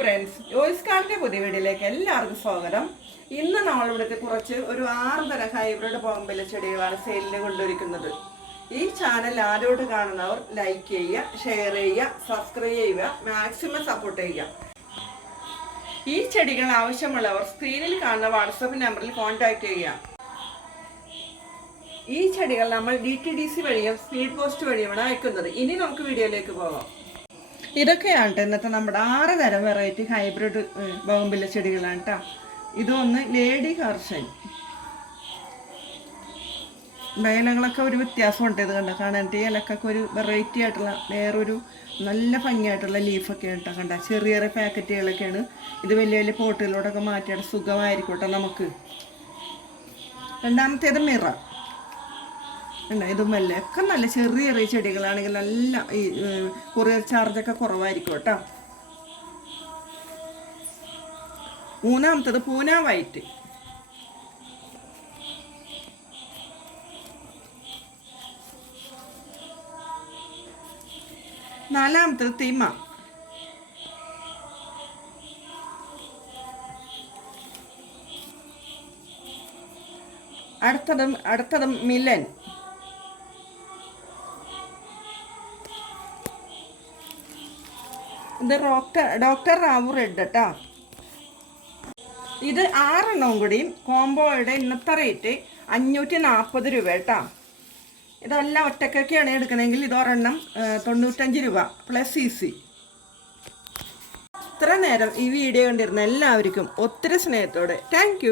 Friends Joice കാർഡിന്റെ പുതിയ വീഡിയോയിലേക്ക് എല്ലാവർക്കും സ്വാഗതം. ഇന്ന് നമ്മൾ ഇവിടുത്തെ കുറച്ച് ഒരു ആറ് തരം ഹൈബ്രിഡ് ബോംബെയിലെ ചെടികളാണ് സെയിലിന് കൊണ്ടുവരിക്കുന്നത്. ഈ ചാനൽ ആരോട് കാണുന്നവർ ലൈക്ക് ചെയ്യുക ഷെയർ ചെയ്യുക സബ്സ്ക്രൈബ് ചെയ്യുക മാക്സിമം സപ്പോർട്ട് ചെയ്യുക. ഈ ചെടികൾ ആവശ്യമുള്ളവർ സ്ക്രീനിൽ കാണുന്ന വാട്സപ്പ് നമ്പറിൽ കോൺടാക്ട് ചെയ്യുക. ഈ ചെടികൾ നമ്മൾ ഡി ടി ഡി സി വഴിയും സ്പീഡ് പോസ്റ്റ് വഴിയുമാണ് അയക്കുന്നത്. ഇനി നമുക്ക് വീഡിയോയിലേക്ക് പോകാം. ഇതൊക്കെയാണ് ഇന്നത്തെ നമ്മുടെ ആറ് തരം വെറൈറ്റി ഹൈബ്രിഡ് ബോംബില ചെടികളാണ് കേട്ടോ. ഇതൊന്ന് ലേഡി ഹർഷൻ ഇലകളൊക്കെ ഒരു വ്യത്യാസമുണ്ട് ഇത് കണ്ട? കാണാൻ ഇലക്കൊക്കെ ഒരു വെറൈറ്റി ആയിട്ടുള്ള വേറൊരു നല്ല ഭംഗിയായിട്ടുള്ള ലീഫൊക്കെ കേട്ടോ കണ്ട? ചെറിയ ചെറിയ പാക്കറ്റുകളൊക്കെയാണ്. ഇത് വലിയ വലിയ പോട്ടുകളിലൂടെയൊക്കെ മാറ്റിയാൽ സുഖമായിരിക്കും കേട്ടോ നമുക്ക്. രണ്ടാമത്തേത് മിറ ഉണ്ട്? ഇതും നല്ല ഒക്കെ നല്ല ചെറിയ ചെറിയ ചെടികളാണെങ്കിൽ നല്ല ഈ കൊറിയർ ചാർജൊക്കെ കുറവായിരിക്കും കേട്ടോ. മൂന്നാമത്തത് പൂന വൈറ്റ്. നാലാമത്തത് തിമ. അടുത്തതും അടുത്തതും മിലൻ ഇത് ഡോക്ടർ ഡോക്ടർ റാവു റെഡ് കേട്ടോ ഇത് ആറെണ്ണവും കൂടിയും കോംബോയുടെ ഇന്നത്തെ റേറ്റ് അഞ്ഞൂറ്റി നാൽപ്പത് രൂപ കേട്ടോ ഇതെല്ലാം ഒറ്റക്കൊക്കെയാണ് എടുക്കണമെങ്കിൽ ഇത് ഒരെണ്ണം ഏ, തൊണ്ണൂറ്റഞ്ച് രൂപ പ്ലസ് ഇ സി ഇത്ര നേരം ഈ വീഡിയോ കണ്ടിരുന്ന എല്ലാവർക്കും ഒത്തിരി സ്നേഹത്തോടെ. താങ്ക്